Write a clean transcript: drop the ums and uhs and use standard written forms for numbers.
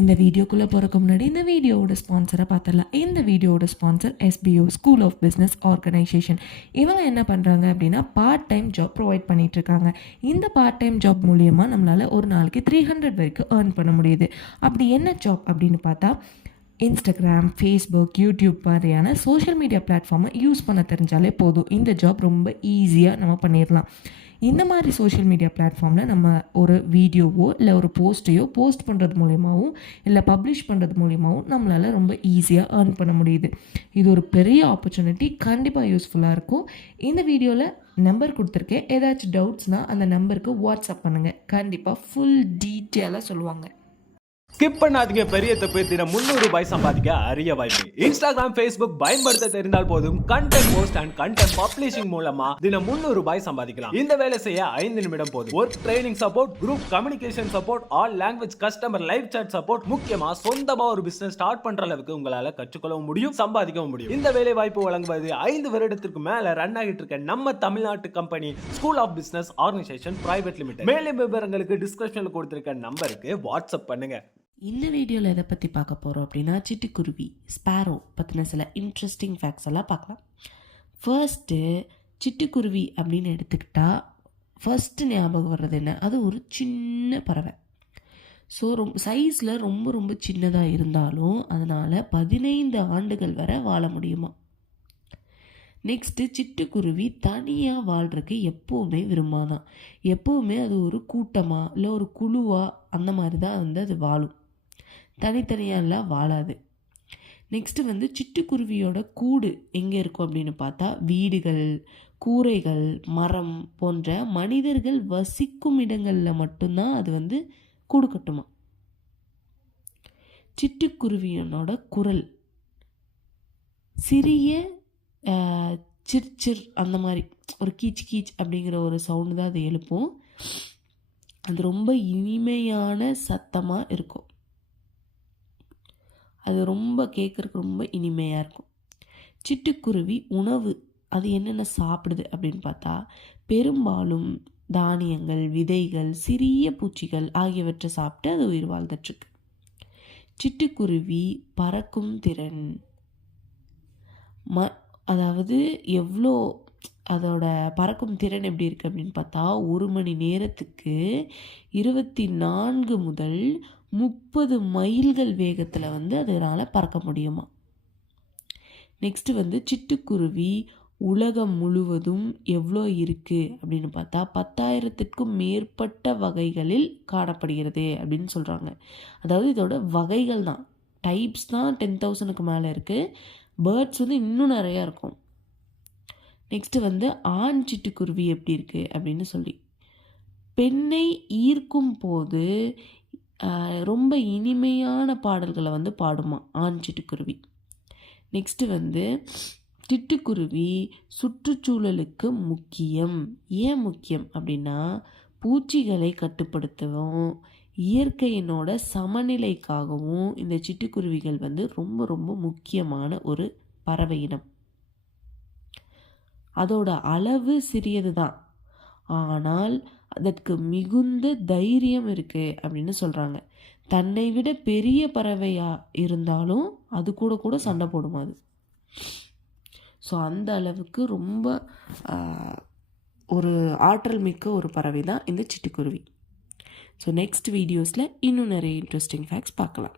இந்த வீடியோக்குள்ளே போகிறக்கு முன்னாடி இந்த வீடியோவோட ஸ்பான்சரை பார்த்துடலாம். இந்த வீடியோவோட sponsor SBO school of business organisation. இவங்க என்ன பண்ணுறாங்க அப்படின்னா பார்ட் டைம் ஜாப் ப்ரொவைட் பண்ணிகிட்ருக்காங்க. இந்த பார்ட் டைம் ஜாப் மூலியமாக நம்மளால் ஒரு நாளைக்கு 300 வரைக்கும் ஏர்ன் பண்ண முடியுது. அப்படி என்ன ஜாப் அப்படின்னு பார்த்தா, இன்ஸ்டாகிராம், ஃபேஸ்புக், யூடியூப் மாதிரியான சோஷியல் மீடியா பிளாட்ஃபார்மை யூஸ் பண்ண தெரிஞ்சாலே போதும். இந்த ஜாப் ரொம்ப ஈஸியாக நம்ம பண்ணிடலாம். இந்த மாதிரி சோஷியல் மீடியா பிளாட்ஃபார்மில் நம்ம ஒரு வீடியோவோ இல்லை ஒரு போஸ்ட்டையோ போஸ்ட் பண்ணுறது மூலியமாகவும் இல்லை பப்ளிஷ் பண்ணுறது மூலியமாகவும் நம்மளால் ரொம்ப ஈஸியாக ஏர்ன் பண்ண முடியுது. இது ஒரு பெரிய ஆப்பர்ச்சுனிட்டி, கண்டிப்பாக யூஸ்ஃபுல்லாக இருக்கும். இந்த வீடியோவில் நம்பர் கொடுத்துருக்கேன். ஏதாச்சும் டவுட்ஸ்னால் அந்த நம்பருக்கு வாட்ஸ்அப் பண்ணுங்கள். கண்டிப்பாக ஃபுல் டீட்டெயிலாக சொல்லுவாங்க. ஸ்கிப் பண்ணாதீங்க, பெரிய தப்பு. தினம் 300 ரூபாய் சம்பாதிக்க அரிய வாய்ப்பு. இன்ஸ்டாகிராம், ஃபேஸ்புக் பயன்படுத்த தெரிந்தால் போதும். Content post and content publishing மூலமா தினம் 300 ரூபாய் சம்பாதிக்கலாம். இந்த வேலை செய்ய 5 நிமிடம் போதும். Work training support, group communication support, all language customer live chat support. முக்கியமா சொந்தமா ஒரு பிசினஸ் ஸ்டார்ட் பண்ற அளவுக்கு உங்களால கற்றுக்கொள்ளவும் முடியும், சம்பாதிக்கவும் முடியும். இந்த வேலை வாய்ப்பு வழங்குவது 5 வருடத்திற்கு மேல ரன் ஆகிட்டு இருக்க நம்ம தமிழ்நாட்டு company school of business organisation private limited. மேலும் விவரங்களுக்கு டிஸ்கிரிப்ஷன்ல கொடுத்திருக்க நம்பருக்கு வாட்ஸ்அப் பண்ணுங்க. இந்த வீடியோவில் எதை பற்றி பார்க்க போகிறோம் அப்படின்னா, சிட்டுக்குருவி ஸ்பேரோ பற்றின சில இன்ட்ரெஸ்டிங் ஃபேக்ட்ஸ் எல்லாம் பார்க்கலாம். ஃபர்ஸ்ட்டு சிட்டுக்குருவி அப்படின்னு எடுத்துக்கிட்டால் ஃபர்ஸ்ட்டு ஞாபகம் வர்றது என்ன? அது ஒரு சின்ன பறவை. ஸோ சைஸில் ரொம்ப ரொம்ப சின்னதாக இருந்தாலும் அதனால் 15 ஆண்டுகள் வரை வாழ முடியுமா. நெக்ஸ்ட்டு சிட்டுக்குருவி தனியாக வாழ்கிறதுக்கு எப்போவுமே விரும்பாதான். எப்போவுமே அது ஒரு கூட்டமாக இல்லை ஒரு குழுவாக அந்த மாதிரி தான் அது வாழும். தனித்தனியாலாம் வாழாது. நெக்ஸ்ட்டு சிட்டுக்குருவியோட கூடு எங்கே இருக்கும் அப்படின்னு பார்த்தா, வீடுகள், கூரைகள், மரம் போன்ற மனிதர்கள் வசிக்கும் இடங்களில் மட்டும்தான் அது கூடு கட்டுமா. சிட்டுக்குருவியோட குரல் சிறிய சிர் அந்த மாதிரி ஒரு கீச் கீச் அப்படிங்கிற ஒரு சவுண்டு தான் அது எழுப்பும். அது ரொம்ப இனிமையான சத்தமாக இருக்கும். அது ரொம்ப கேட்குறதுக்கு ரொம்ப இனிமையாக இருக்கும். சிட்டுக்குருவி உணவு அது என்னென்ன சாப்பிடுது அப்படின்னு பார்த்தா, பெரும்பாலும் தானியங்கள், விதைகள், சிறிய பூச்சிகள் ஆகியவற்றை சாப்பிட்டு அது உயிர் வாழ்ந்துட்டுருக்கு. சிட்டுக்குருவி பறக்கும் திறன் அதாவது எவ்வளோ அதோட பறக்கும் திறன் எப்படி இருக்குது அப்படின்னு பார்த்தா, 1 மணி நேரத்துக்கு 24 முதல் 30 மைல்கள் வேகத்தில் அதனால் பறக்க முடியுமா. நெக்ஸ்ட்டு சிட்டுக்குருவி உலகம் முழுவதும் எவ்வளோ இருக்குது அப்படின்னு பார்த்தா 10,000க்கும் மேற்பட்ட வகைகளில் காணப்படுகிறது அப்படின்னு சொல்கிறாங்க. அதாவது இதோட வகைகள் தான், டைப்ஸ் தான் 10,000க்கு மேலே இருக்குது. பேர்ட்ஸ் இன்னும் நிறையா இருக்கும். நெக்ஸ்ட்டு ஆண் சிட்டுக்குருவி எப்படி இருக்குது அப்படின்னு சொல்லி, பெண்ணை ஈர்க்கும் போது ரொம்ப இனிமையான பாடல்களை பாடுமா ஆண் சிட்டுக்குருவி. நெக்ஸ்ட்டு சிட்டுக்குருவி சுற்றுச்சூழலுக்கு முக்கியம். ஏன் முக்கியம் அப்படின்னா, பூச்சிகளை கட்டுப்படுத்தவும் இயற்கையினோட சமநிலைக்காகவும் இந்த சிட்டுக்குருவிகள் ரொம்ப ரொம்ப முக்கியமான ஒரு பறவை இனம். அதோட அளவு சிறியது தான், ஆனால் அதற்கு மிகுந்த தைரியம் இருக்குது அப்படின்னு சொல்கிறாங்க. தன்னை விட பெரிய பறவையாக இருந்தாலும் அது கூட சண்டை போடும் அது. ஸோ அந்த அளவுக்கு ரொம்ப ஒரு ஆற்றல் மிக்க ஒரு பறவை தான் இந்த சிட்டுக்குருவி. ஸோ நெக்ஸ்ட் வீடியோஸில் இன்னும் நிறைய இன்ட்ரெஸ்டிங் ஃபேக்ட்ஸ் பார்க்கலாம்.